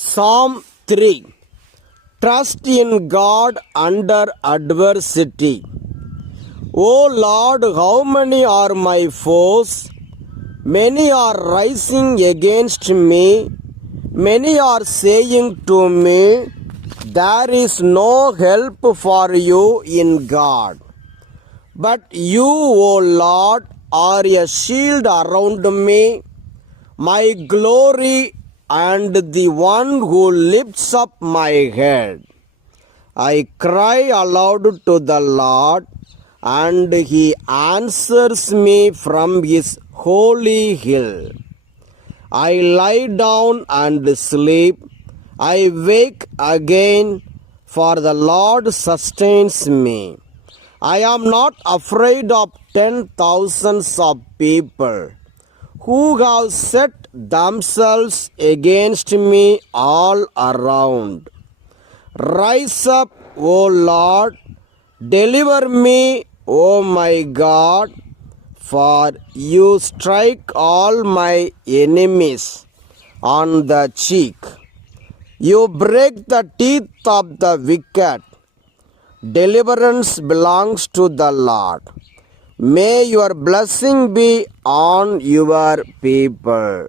Psalm 3. Trust in God under adversity. O Lord, how many are my foes? Many are rising against me. Many are saying to me, there is no help for you in God. But you, O Lord, are a shield around me, my glory and the one who lifts up my head. I cry aloud to the Lord, and he answers me from his holy hill. I lie down and sleep. I wake again, for the Lord sustains me. I am not afraid of 10,000s of people who have set themselves against me all around. Rise up, O Lord, deliver me, O my God, for you strike all my enemies on the cheek. You break the teeth of the wicked. Deliverance belongs to the Lord. May your blessing be on your people.